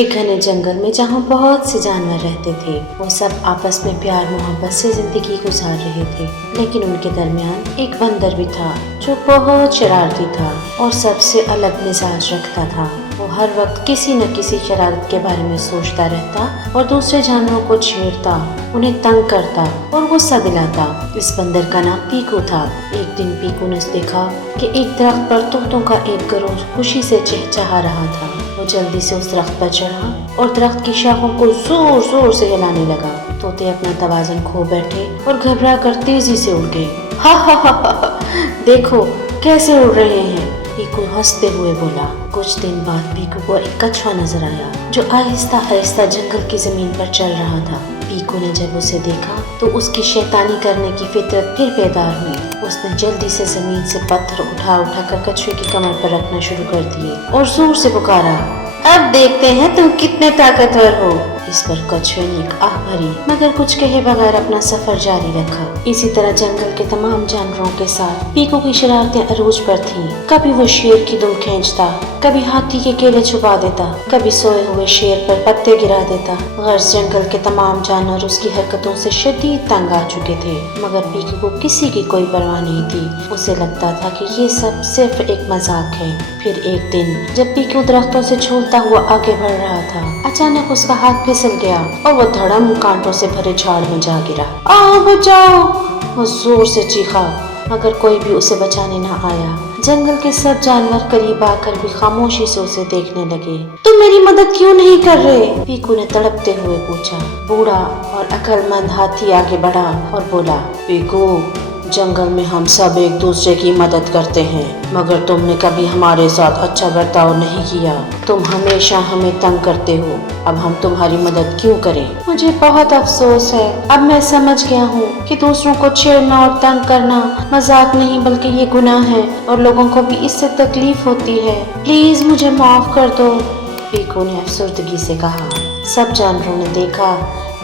एक घने जंगल में जहाँ बहुत से जानवर रहते थे। वो सब आपस में प्यार मोहब्बत से जिंदगी गुजार रहे थे, लेकिन उनके दरमियान एक बंदर भी था जो बहुत शरारती था और सबसे अलग मिजाज रखता था। वो हर वक्त किसी न किसी शरारत के बारे में सोचता रहता और दूसरे जानवरों को छेड़ता, उन्हें तंग करता और गुस्सा दिलाता। इस बंदर का नाम पीकू था। एक दिन पीकू ने देखा कि एक दरख्त पर तोतों का एक गरोह खुशी से चहचहा रहा था। वो जल्दी से उस दरख्त पर चढ़ा और दरख्त की शाखों को जोर जोर से हिलाने लगा। तोते अपना तवाज़ुन खो बैठे और घबरा कर तेजी से उड़ गए। हा हा हा हा, देखो कैसे उड़ रहे हैं, पीकू हंसते हुए बोला। कुछ दिन बाद पीकू को एक कछुआ नजर आया जो आहिस्ता आहिस्ता जंगल की जमीन पर चल रहा था। पीकू ने जब उसे देखा तो उसकी शैतानी करने की फितरत फिर बेदार हुई। उसने जल्दी से जमीन से पत्थर उठा उठा कर कछुए की कमर पर रखना शुरू कर दिए और जोर से पुकारा, अब देखते हैं तुम कितने ताकतवर हो। इस पर कछुए ने एक आह भरी मगर कुछ कहे बगैर अपना सफर जारी रखा। इसी तरह जंगल के तमाम जानवरों के साथ पीकू की शरारतें अरूज पर थीं। कभी वो शेर की दुम खींचता, कभी हाथी के केले छुपा देता, कभी सोए हुए शेर पर पत्ते गिरा देता। गर्ज जंगल के तमाम जानवर उसकी हरकतों से शदीद तंग आ चुके थे, मगर पीकू को किसी की कोई परवाह नहीं थी। उसे लगता था कि ये सब सिर्फ एक मजाक है। फिर एक दिन जब पीकू दरख्तों से झूलता हुआ आगे बढ़ रहा था, अचानक उसका हाथ फिसल गया और वो धड़म कांटों से भरे झाड़ में जा गिरा। आओ बचाओ, वो जोर से चीखा, मगर कोई भी उसे बचाने न आया। जंगल के सब जानवर करीब आकर भी खामोशी से उसे देखने लगे। तुम मेरी मदद क्यों नहीं कर रहे? पीकू ने तड़पते हुए पूछा। बूढ़ा और अक्लमंद हाथी आगे बढ़ा और बोला, पीकू, जंगल में हम सब एक दूसरे की मदद करते हैं, मगर तुमने कभी हमारे साथ अच्छा बर्ताव नहीं किया। तुम हमेशा हमें तंग करते हो, अब हम तुम्हारी मदद क्यों करें? मुझे बहुत अफसोस है। अब मैं समझ गया हूँ कि दूसरों को छेड़ना और तंग करना मजाक नहीं बल्कि ये गुनाह है और लोगों को भी इससे तकलीफ होती है। प्लीज मुझे माफ कर दो, पीकू ने अफसुर्दगी से कहा। सब जानवरों ने देखा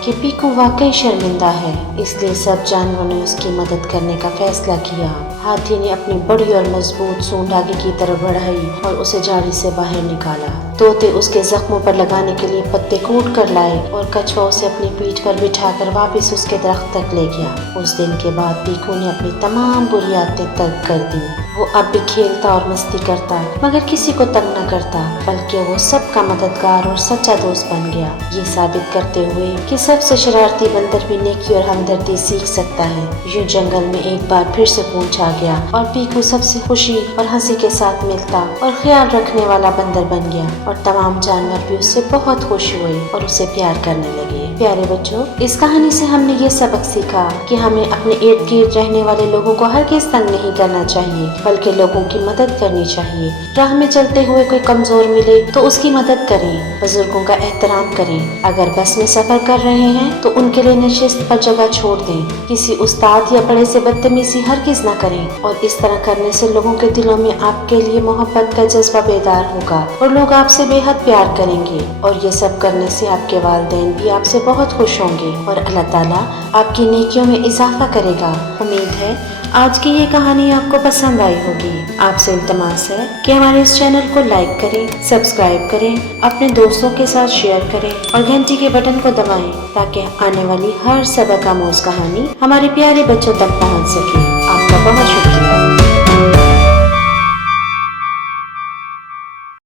कि पीकू वाकई शर्मिंदा है, इसलिए सब जानवरों ने उसकी मदद करने का फैसला किया। हाथी ने अपनी बड़ी और मजबूत सूंड आगे की तरफ बढ़ाई और उसे झाड़ी से बाहर निकाला। तोते उसके जख्मों पर लगाने के लिए पत्ते कूट कर लाए और कछुआ उसे अपनी पीठ पर बिठाकर वापस उसके दरख्त तक ले गया। उस दिन के बाद पीकू ने अपनी तमाम बुरी आदतें तर्क कर दी। वो अब भी खेलता और मस्ती करता, मगर किसी को तंग न करता, बल्कि वो सबका मददगार और सच्चा दोस्त बन गया। ये साबित करते हुए कि सबसे शरारती बंदर भी नेकी और हमदर्दी सीख सकता है। यूं जंगल में एक बार फिर सुकून छा गया और पीकू सबसे खुशी और हंसी के साथ मिलता और ख्याल रखने वाला बंदर बन गया और तमाम जानवर भी उससे बहुत खुश हुए और उसे प्यार करने लगे। प्यारे बच्चों, इस कहानी से हमने ये सबक सीखा कि हमें अपने इर्द गिर्द रहने वाले लोगों को हरगिज़ तंग नहीं करना चाहिए, बल्कि लोगों की मदद करनी चाहिए। राह में चलते हुए कोई कमजोर मिले तो उसकी मदद करें, बुजुर्गों का एहतराम करें। अगर बस में सफर कर रहे हैं तो उनके लिए नशिस्त पर जगह छोड़ दें। किसी उस्ताद या बड़े से बदतमीजी हरगिज़ न करें, और इस तरह करने से लोगों के दिलों में आपके लिए मोहब्बत का जज्बा बेदार होगा और लोग आपसे बेहद प्यार करेंगे। और ये सब करने से आपके वालिदैन भी आपसे बहुत खुश होंगे और अल्लाह ताला आपकी नेकियों में इजाफा करेगा। उम्मीद है आज की ये कहानी आपको पसंद आई होगी। आपसे इल्तमास है कि हमारे इस चैनल को लाइक करें, सब्सक्राइब करें, अपने दोस्तों के साथ शेयर करें और घंटी के बटन को दबाएं ताकि आने वाली हर सबक आमोज कहानी हमारे प्यारे बच्चों तक पहुंच सके। आपका बहुत शुक्रिया।